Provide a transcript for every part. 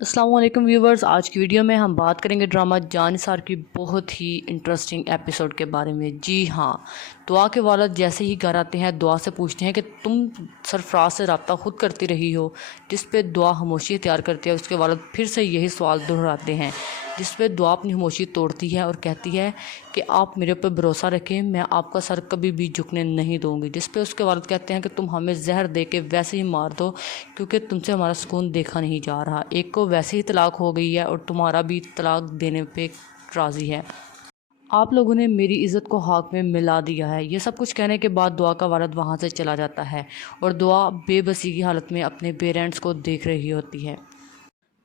अस्सलाम वालेकुम व्यूवर्स। आज की वीडियो में हम बात करेंगे ड्रामा जान निसार की बहुत ही इंटरेस्टिंग एपिसोड के बारे में। जी हाँ, दुआ के वालिद जैसे ही घर आते हैं दुआ से पूछते हैं कि तुम सरफराज से रब्ता खुद करती रही हो, जिस पे दुआ खामोशी इख्तियार करती है। उसके वालिद फिर से यही सवाल दोहराते हैं, जिस पे दुआ अपनी खामोशी तोड़ती है और कहती है कि आप मेरे ऊपर भरोसा रखें, मैं आपका सर कभी भी झुकने नहीं दूंगी। जिस पे उसके वालिद कहते हैं कि तुम हमें जहर दे के वैसे ही मार दो, क्योंकि तुमसे हमारा सुकून देखा नहीं जा रहा। एक को वैसे ही तलाक हो गई है और तुम्हारा भी तलाक देने पे राज़ी है। आप लोगों ने मेरी इज़्ज़त को हाथ में मिला दिया है। ये सब कुछ कहने के बाद दुआ का वालिद वहाँ से चला जाता है और दुआ बेबसी की हालत में अपने पेरेंट्स को देख रही होती है।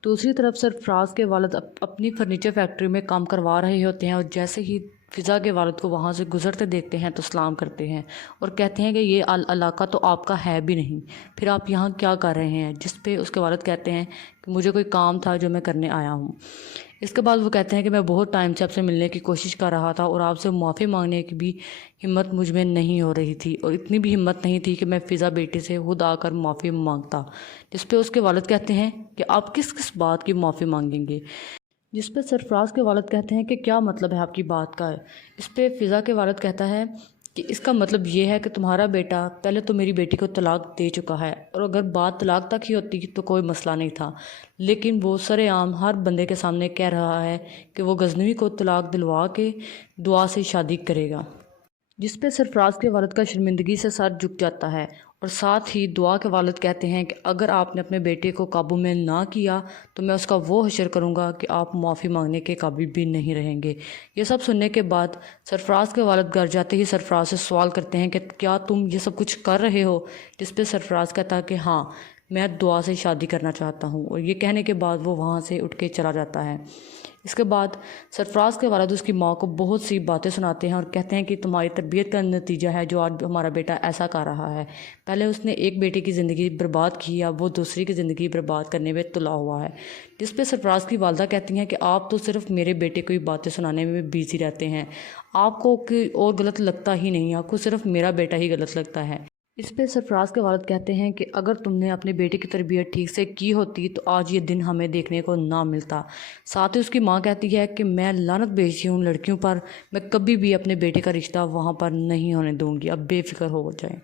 दूसरी तरफ सरफराज के वालिद अपनी फर्नीचर फैक्ट्री में काम करवा रहे होते हैं और जैसे ही फ़िज़ा के वालिद को वहाँ से गुज़रते देखते हैं तो सलाम करते हैं और कहते हैं कि ये इलाका तो आपका है भी नहीं, फिर आप यहाँ क्या कर रहे हैं। जिस पे उसके वालिद कहते हैं कि मुझे कोई काम था जो मैं करने आया हूँ। इसके बाद वो कहते हैं कि मैं बहुत टाइम से आपसे मिलने की कोशिश कर रहा था और आपसे माफ़ी मांगने की भी हिम्मत मुझ में नहीं हो रही थी, और इतनी भी हिम्मत नहीं थी कि मैं फ़िज़ा बेटी से खुद आकर माफ़ी मांगता। जिस पे उसके वालिद कहते हैं कि आप किस किस बात की माफ़ी मांगेंगे। जिस पे सरफराज के वालिद कहते हैं कि क्या मतलब है आपकी बात का। इस पे फ़िज़ा के वालिद कहता है कि इसका मतलब ये है कि तुम्हारा बेटा पहले तो मेरी बेटी को तलाक दे चुका है, और अगर बात तलाक तक ही होती तो कोई मसला नहीं था, लेकिन वो सरेआम हर बंदे के सामने कह रहा है कि वो गजनवी को तलाक दिलवा के दुआ से शादी करेगा। जिस पे सरफराज के वालिद का शर्मिंदगी से सर झुक जाता है, और साथ ही दुआ के वालिद कहते हैं कि अगर आपने अपने बेटे को काबू में ना किया तो मैं उसका वो हशर करूँगा कि आप माफ़ी मांगने के काबिल भी नहीं रहेंगे। ये सब सुनने के बाद सरफराज के वालिद घर जाते ही सरफराज से सवाल करते हैं कि क्या तुम ये सब कुछ कर रहे हो। जिस पे सरफराज कहता है कि हाँ, मैं दुआ से शादी करना चाहता हूँ, और ये कहने के बाद वो वहाँ से उठ के चला जाता है। इसके बाद सरफराज के वालिद उसकी माँ को बहुत सी बातें सुनाते हैं और कहते हैं कि तुम्हारी तरबियत का नतीजा है जो आज हमारा बेटा ऐसा कर रहा है। पहले उसने एक बेटे की ज़िंदगी बर्बाद की, अब वो दूसरी की ज़िंदगी बर्बाद करने में तुला हुआ है। जिस पे सरफराज की वालदा कहती हैं कि आप तो सिर्फ मेरे बेटे को ही बातें सुनाने में बिजी रहते हैं, आपको कोई और गलत लगता ही नहीं, आपको सिर्फ मेरा बेटा ही गलत लगता है। इस पे सरफराज के वालिद कहते हैं कि अगर तुमने अपने बेटे की तरबियत ठीक से की होती तो आज ये दिन हमें देखने को ना मिलता। साथ ही उसकी माँ कहती है कि मैं लानत भेजती हूँ लड़कियों पर, मैं कभी भी अपने बेटे का रिश्ता वहाँ पर नहीं होने दूँगी, अब बेफिक्र हो जाए।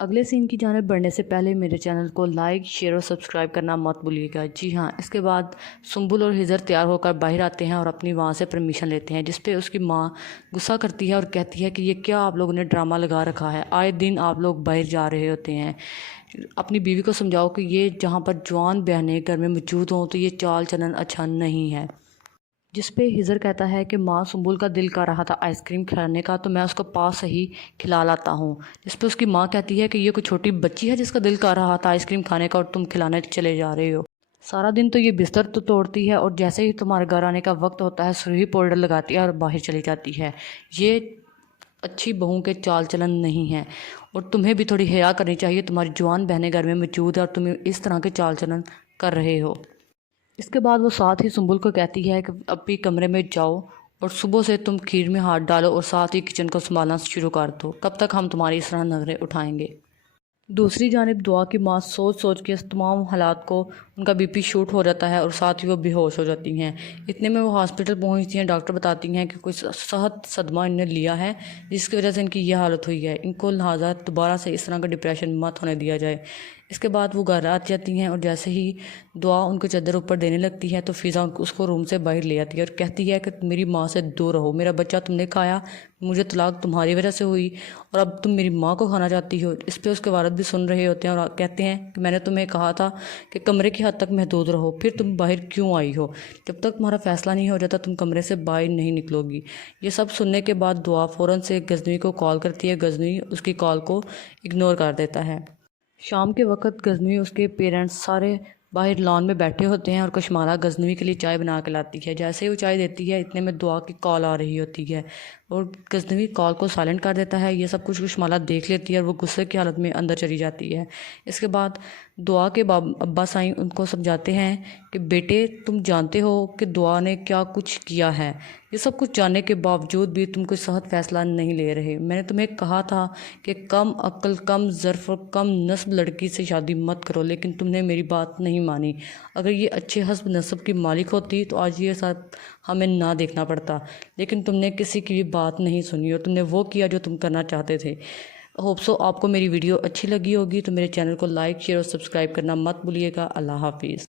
अगले सीन की जानिब बढ़ने से पहले मेरे चैनल को लाइक, शेयर और सब्सक्राइब करना मत भूलिएगा। जी हाँ, इसके बाद सुंबुल और हिजर तैयार होकर बाहर आते हैं और अपनी वहाँ से परमिशन लेते हैं। जिस पे उसकी माँ गुस्सा करती है और कहती है कि ये क्या आप लोगों ने ड्रामा लगा रखा है, आए दिन आप लोग बाहर जा रहे होते हैं। अपनी बीवी को समझाओ कि ये जहाँ पर जवान बहनें घर में मौजूद हों तो ये चाल चलन अच्छा नहीं है। जिस पे हिजर कहता है कि माँ, सुंबुल का दिल कर रहा था आइसक्रीम खिलाने का तो मैं उसको पास से ही खिला लाता हूँ। जिस पे उसकी माँ कहती है कि ये कोई छोटी बच्ची है जिसका दिल कर रहा था आइसक्रीम खाने का और तुम खिलाने चले जा रहे हो। सारा दिन तो ये बिस्तर तो तोड़ती है और जैसे ही तुम्हारे घर आने का वक्त होता है सुरही पाउडर लगाती है और बाहर चली जाती है। ये अच्छी बहू के चाल चलन नहीं है, और तुम्हें भी थोड़ी हया करनी चाहिए। तुम्हारी जवान बहनें घर में मौजूद है और तुम इस तरह के चाल चलन कर रहे हो। इसके बाद वो साथ ही सुंबुल को कहती है कि अभी कमरे में जाओ और सुबह से तुम खीर में हाथ डालो और साथ ही किचन को संभालना शुरू कर दो, कब तक हम तुम्हारी इस तरह नजरें उठाएंगे। दूसरी जानिब दुआ की माँ सोच सोच के इस तमाम हालात को उनका बीपी शूट हो जाता है और साथ ही वो बेहोश हो जाती हैं। इतने में वो हॉस्पिटल पहुंचती हैं। डॉक्टर बताती हैं कि कोई सेहत सदमा इन्हें लिया है जिसकी वजह से इनकी यह हालत हुई है, इनको लिहाजा दोबारा से इस तरह का डिप्रेशन मत होने दिया जाए। इसके बाद वो घर आ जाती हैं और जैसे ही दुआ उनको चादर ऊपर देने लगती है तो फ़िज़ा उसको रूम से बाहर ले आती है और कहती है कि मेरी माँ से दूर रहो, मेरा बच्चा तुमने खाया, मुझे तलाक तुम्हारी वजह से हुई और अब तुम मेरी माँ को खाना चाहती हो। इस पर उसके वालिद भी सुन रहे होते हैं और कहते हैं कि मैंने तुम्हें कहा था कि कमरे की हद तक महदूद रहो, फिर तुम बाहर क्यों आई हो, जब तक तुम्हारा फ़ैसला नहीं हो जाता तुम कमरे से बाहर नहीं निकलोगी। ये सब सुनने के बाद दुआ फ़ौरन से गजनवी को कॉल करती है। गजनवी उसकी कॉल को इग्नोर कर देता है। शाम के वक्त गजनवी उसके पेरेंट्स सारे बाहर लॉन में बैठे होते हैं और कशमाला गजनवी के लिए चाय बना के लाती है। जैसे ही वो चाय देती है इतने में दुआ की कॉल आ रही होती है। اور غزنوی کال کو سائلنٹ کر دیتا ہے۔ یہ سب کچھ کشمالہ دیکھ لیتی ہے اور وہ غصے کی حالت میں اندر چلی جاتی ہے۔ اس کے بعد دعا کے ابا سائیں ان کو سمجھاتے ہیں کہ بیٹے تم جانتے ہو کہ دعا نے کیا کچھ کیا ہے، یہ سب کچھ جاننے کے باوجود بھی تم کوئی صحت فیصلہ نہیں لے رہے۔ میں نے تمہیں کہا تھا کہ کم عقل، کم ظرف اور کم نسب لڑکی سے شادی مت کرو، لیکن تم نے میری بات نہیں مانی۔ اگر یہ اچھے حسب نسب کی مالک ہوتی تو آج یہ سب ہمیں نہ دیکھنا پڑتا، لیکن تم نے کسی کی بھی بات نہیں سنی اور تم نے وہ کیا جو تم کرنا چاہتے تھے۔ ہوپ سو آپ کو میری ویڈیو اچھی لگی ہوگی، تو میرے چینل کو لائک، شیئر اور سبسکرائب کرنا مت بھولیے گا۔ اللہ حافظ۔